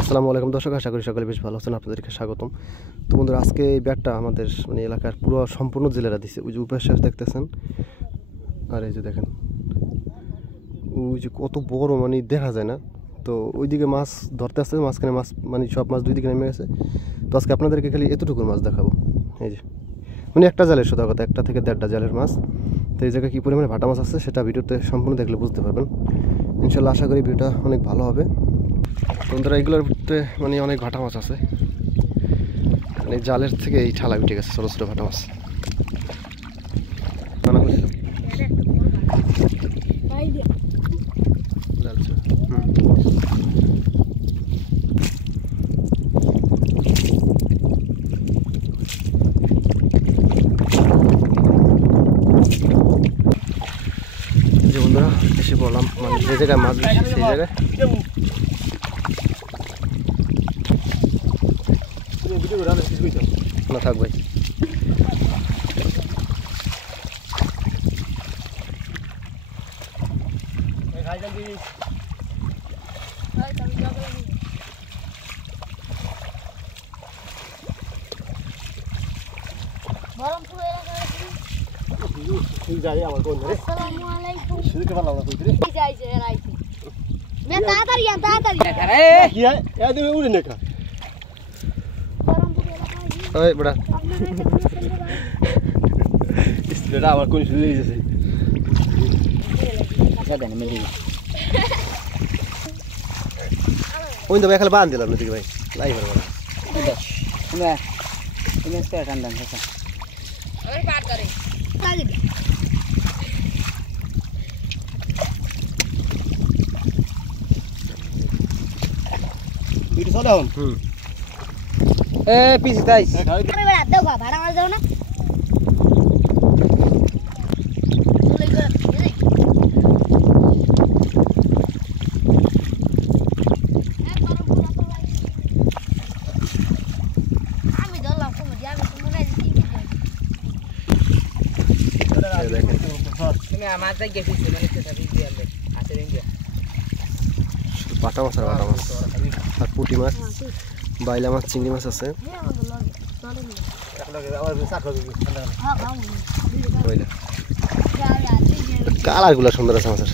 আসসালামু আলাইকুম দর্শক, আশা করি সকলে বেশ ভালো আছেন। আপনাদেরকে স্বাগতম। তো বন্ধুরা, আজকে এই ব্যাটটা আমাদের এলাকার পুরো সম্পূর্ণ জেলেরা দিছে। ওই যে উপাস দেখতেছেন, আর এই যে দেখেন ওই যে কত বড়, দেখা যায় না। তো ওইদিকে মাছ ধরতে আসছে, মাঝখানে মাছ সব মাছ দুই দিকে নেমে গেছে। তো আজকে আপনাদেরকে খালি এতটুকুর মাছ দেখাবো। এই যে একটা জালের সোজা কথা, 1টা থেকে 1.5টা জালের মাছ। তো এই জায়গায় কী পরিমাণে ভাটা মাছ আছে সেটা ভিডিওতে সম্পূর্ণ দেখলে বুঝতে পারবেন। ইনশাল্লাহ আশা করি ভিডিওটা অনেক ভালো হবে। বন্ধুরা, এগুলোর ভিতরে অনেক ভাটা মাছ আছে। জালের থেকে এই ঠালা উঠে গেছে ছোটো ছোটো ভাটা মাছ। যে বন্ধুরা এসে বললাম, যে জায়গায় মাছ বেশি সেই জায়গায় না থাক ভাই। আমার কোন ওই তো ভাই খালি বান দিলাম নাকি ভাই লাই পিছি তাই ভাড়া মার যাও না। বাটা মাছ আর পুঁটি মাছ, বাইলা মাছ, চিংড়ি মাছ আছে। কালার গুলা সুন্দর আছে মাছের।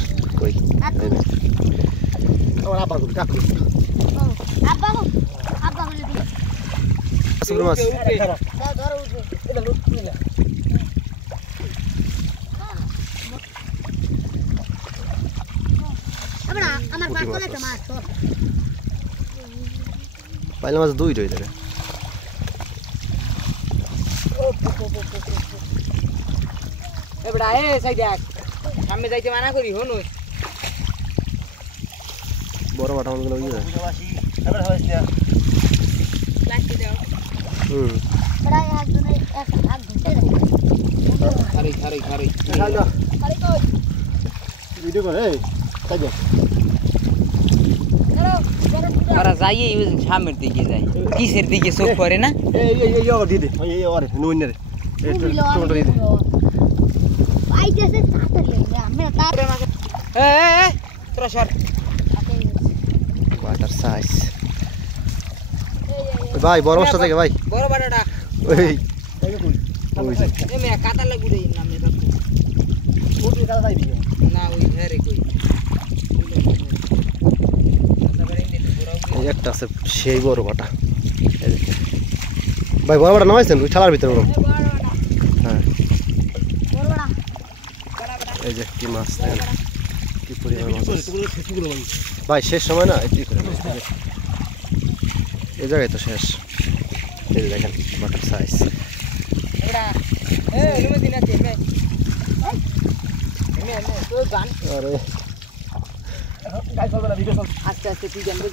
বাইলা মাছ দুই রয়ে যাবে। সামনে যাইতে মানা করি হন বড় বাটা মাছগুলো সামনের দিকে যায়, কিসের দিকে চোখ করে না। ভাই বড় মাছটা থেকে ভাই, বড় বাটাটা কাতালে গুড়ে একটা আছে সেই বড় বাটা। ভাই বড় বাটা নামাইছেন ওই থালার ভিতরে। হ্যাঁ এই যে কি মাছ, কি পরিমাণ মাছ ভাই। শেষ সময় না একটু করে এই জায়গায় তো শেষ। এই যে দেখেন বাটার সাইজ। আস্তে আস্তে তুই জানবে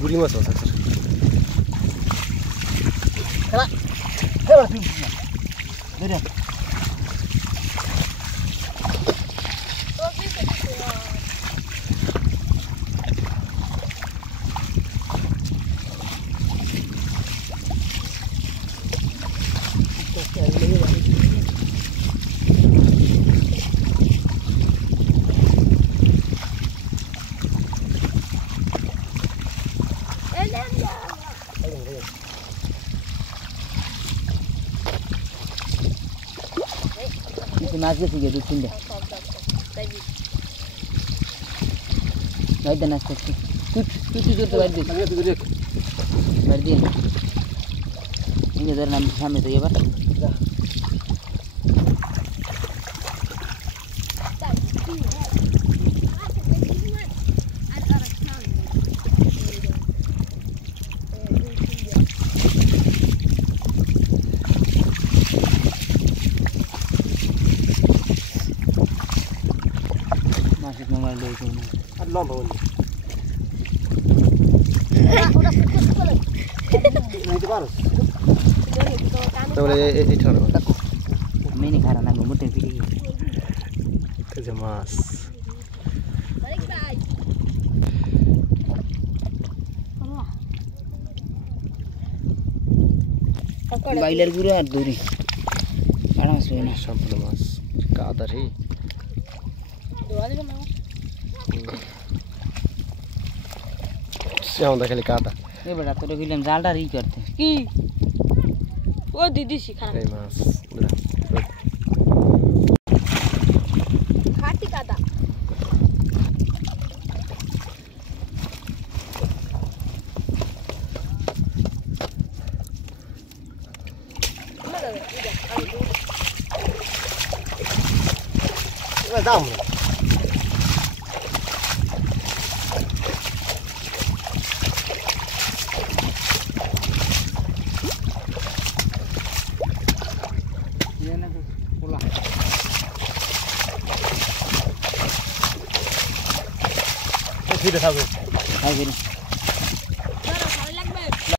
বুড়ি মাছ আছে Itu nasi sih jadi cinta. Baik dan nasi. Tut itu baik deh. Baik deh. Ini dari nama sama itu ya pak. Masih nomor 2 itu. Allah bangun. Udah sekali. Itu harus. Tahu ini cara. Kami ini karena ngomongin pilih. Itu jemas. Balik guys. Bailar guru আর দূরে আর মাছ হয় না সম্পূর্ণ মাছ কাদা রে সেও দেখালি কাদা এ বড়া তোরে কইলাম জালটা রি করতে কি ও দিদি শিখা এই মাছ বুঝলা খাটি কাদা দাম Hai gini.